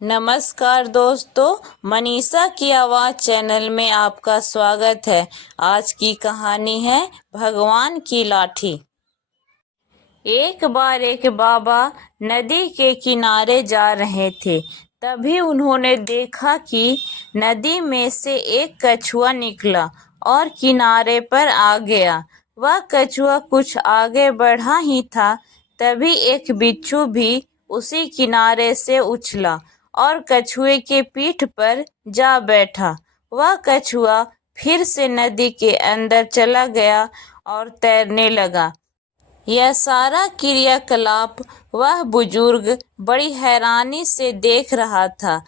नमस्कार दोस्तों, मनीषा की आवाज़ चैनल में आपका स्वागत है। आज की कहानी है भगवान की लाठी। एक बार एक बाबा नदी के किनारे जा रहे थे। तभी उन्होंने देखा कि नदी में से एक कछुआ निकला और किनारे पर आ गया। वह कछुआ कुछ आगे बढ़ा ही था, तभी एक बिच्छू भी उसी किनारे से उछला और कछुए के पीठ पर जा बैठा। वह कछुआ फिर से नदी के अंदर चला गया और तैरने लगा। यह सारा क्रियाकलाप वह बुजुर्ग बड़ी हैरानी से देख रहा था।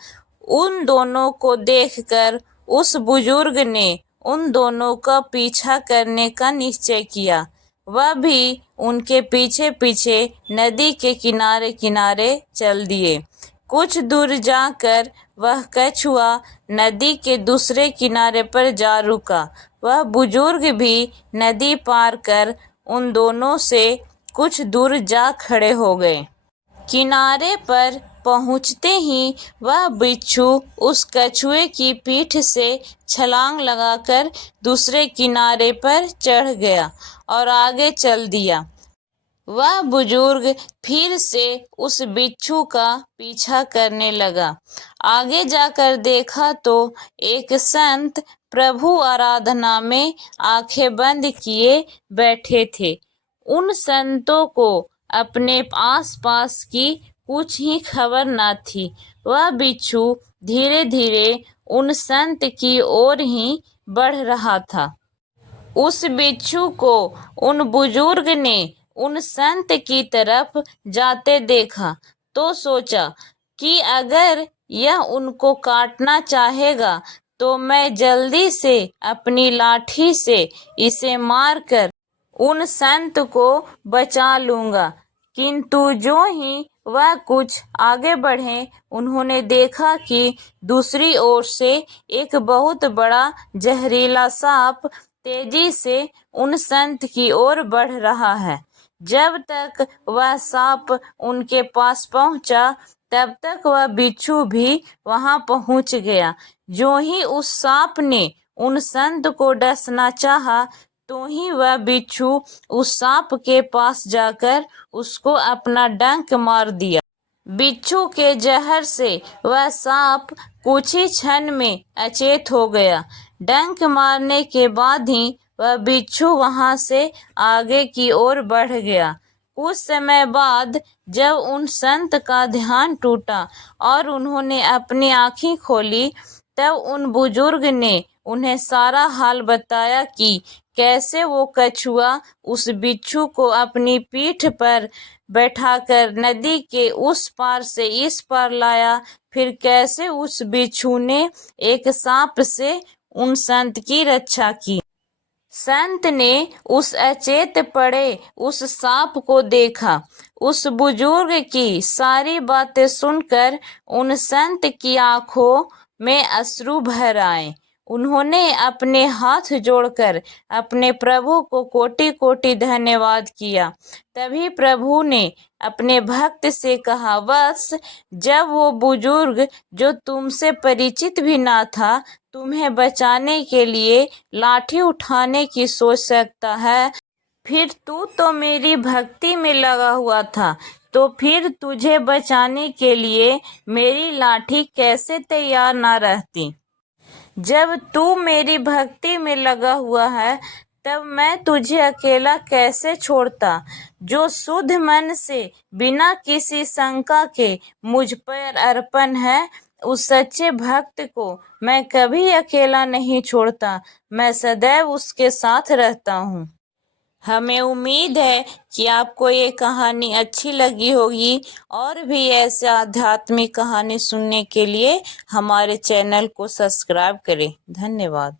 उन दोनों को देखकर उस बुजुर्ग ने उन दोनों का पीछा करने का निश्चय किया। वह भी उनके पीछे पीछे नदी के किनारे किनारे चल दिए। कुछ दूर जाकर वह कछुआ नदी के दूसरे किनारे पर जा रुका। वह बुजुर्ग भी नदी पार कर उन दोनों से कुछ दूर जा खड़े हो गए। किनारे पर पहुंचते ही वह बिच्छू उस कछुए की पीठ से छलांग लगाकर दूसरे किनारे पर चढ़ गया और आगे चल दिया। वह बुजुर्ग फिर से उस बिच्छू का पीछा करने लगा। आगे जाकर देखा तो एक संत प्रभु आराधना में आंखें बंद किए बैठे थे। उन संतों को अपने आसपास की कुछ ही खबर न थी। वह बिच्छू धीरे धीरे उन संत की ओर ही बढ़ रहा था। उस बिच्छू को उन बुजुर्ग ने उन संत की तरफ जाते देखा तो सोचा कि अगर यह उनको काटना चाहेगा तो मैं जल्दी से अपनी लाठी से इसे मारकर उन संत को बचा लूंगा। किंतु जो ही वह कुछ आगे बढ़े, उन्होंने देखा कि दूसरी ओर से एक बहुत बड़ा जहरीला सांप तेजी से उन संत की ओर बढ़ रहा है। जब तक वह सांप उनके पास पहुंचा, तब तक वह बिच्छू भी वहां पहुंच गया। जो ही उस सांप ने उन संत को डसना चाहा, तो ही वह बिच्छू उस सांप के पास जाकर उसको अपना डंक मार दिया। बिच्छू के जहर से वह सांप कुछ ही क्षण में अचेत हो गया। डंक मारने के बाद ही वह बिच्छू वहां से आगे की ओर बढ़ गया। कुछ समय बाद जब उन संत का ध्यान टूटा और उन्होंने अपनी आंखें खोली, तब उन बुजुर्ग ने उन्हें सारा हाल बताया कि कैसे वो कछुआ उस बिच्छू को अपनी पीठ पर बैठाकर नदी के उस पार से इस पार लाया, फिर कैसे उस बिच्छू ने एक सांप से उन संत की रक्षा की। संत ने उस अचेत पड़े उस सांप को देखा। उस बुजुर्ग की सारी बातें सुनकर उन संत की आंखों में अश्रु भर आए। उन्होंने अपने हाथ जोड़कर अपने प्रभु को कोटि कोटि धन्यवाद किया। तभी प्रभु ने अपने भक्त से कहा, वत्स, जब वो बुजुर्ग जो तुमसे परिचित भी ना था, तुम्हें बचाने के लिए लाठी उठाने की सोच सकता है, फिर तू तो मेरी भक्ति में लगा हुआ था, तो फिर तुझे बचाने के लिए मेरी लाठी कैसे तैयार ना रहती। जब तू मेरी भक्ति में लगा हुआ है, तब मैं तुझे अकेला कैसे छोड़ता। जो शुद्ध मन से बिना किसी शंका के मुझ पर अर्पण है, उस सच्चे भक्त को मैं कभी अकेला नहीं छोड़ता। मैं सदैव उसके साथ रहता हूँ। हमें उम्मीद है कि आपको ये कहानी अच्छी लगी होगी। और भी ऐसे आध्यात्मिक कहानी सुनने के लिए हमारे चैनल को सब्सक्राइब करें। धन्यवाद।